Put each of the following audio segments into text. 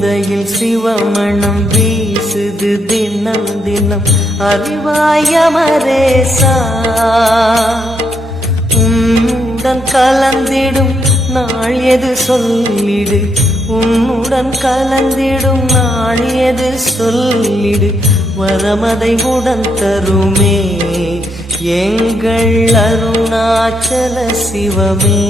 சிந்தையில் சிவமணம் வீசுது தினம் தினம் அறிவாயமரேசா உன்னுடன் கலந்திடும் நாள் எது சொல்லிடு உன்னுடன் கலந்திடும் நாள் எது சொல்லிடு வரமதை உடன் தருமே எங்கள் அருணாச்சல சிவமே.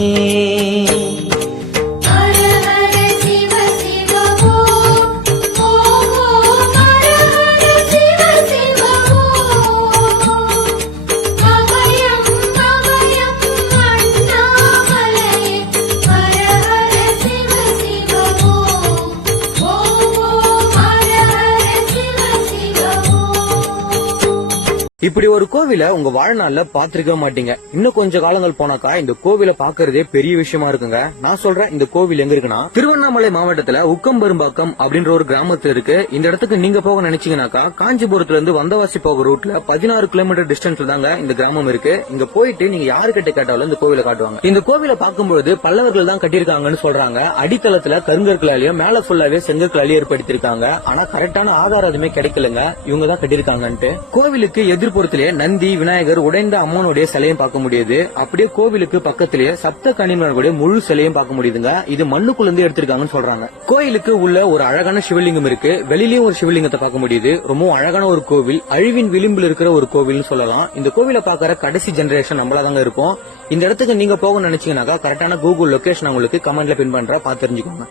இப்படி ஒரு கோவில உங்க வாழ்நாள்ல பாத்திருக்க மாட்டீங்க. இன்னும் கொஞ்ச காலங்கள் போனாக்கா இந்த கோவில பாக்குறதே பெரிய விஷயமா இருக்குங்க. நான் சொல்றேன், இந்த கோவில் எங்க இருக்குன்னா திருவண்ணாமலை மாவட்டத்துல உக்கம்பெரும்பாக்கம் அப்படின்ற ஒரு கிராமத்துல இருக்கு. இந்த இடத்துக்கு நீங்க போக நினைச்சீங்கன்னாக்கா காஞ்சிபுரத்துல இருந்து வந்தவாசி போக ரூட்ல 16 கிலோமீட்டர் டிஸ்டன்ஸ்ல தாங்க இந்த கிராமம் இருக்கு. இங்க போயிட்டு நீங்க யாரு கிட்ட கேட்டாலும் இந்த கோவில காட்டுவாங்க. இந்த கோவில பார்க்கும்போது பல்லவர்கள் தான் கட்டியிருக்காங்கன்னு சொல்றாங்க. அடித்தளத்துல கருங்கற்களாலேயும் மேல ஃபுல்லாவே செங்கற்களாலேயும் ஏற்படுத்திருக்காங்க. ஆனா கரெக்டான ஆதாரம் எதுவுமே கிடைக்கலங்க, இவங்க தான் கட்டியிருக்காங்கன்ட்டு. கோவிலுக்கு எதிர்ப்புறத்திலேயே நந்தி, விநாயகர், உடைந்த அம்மனுடைய சிலையும் பார்க்க முடியுது. அப்படியே கோவிலுக்கு பக்கத்திலேயே சப்த கன்னியர்களுடைய முழு சிலையும் பார்க்க முடியுதுங்க. இது மண்ணுக்குள்ள இருந்து எடுத்திருக்காங்கன்னு சொல்றாங்க. கோயிலுக்கு உள்ள ஒரு அழகான சிவலிங்கம் இருக்கு. வெளியிலயும் ஒரு சிவலிங்கத்தை பார்க்க முடியுது. ரொம்ப அழகான ஒரு கோவில், அழிவின் விளிம்பில் இருக்கிற ஒரு கோவில்னு சொல்லலாம். இந்த கோவிலை பாக்குற கடைசி ஜெனரேஷன் நம்மளாதாங்க இருக்கும். இந்த இடத்துக்கு நீங்க போக நினைச்சீங்கன்னாக்கா கரெக்டான கூகுள் லொகேஷன் உங்களுக்கு கமெண்ட்ல பின் பண்ற, பார்த்து தெரிஞ்சுக்கோங்க.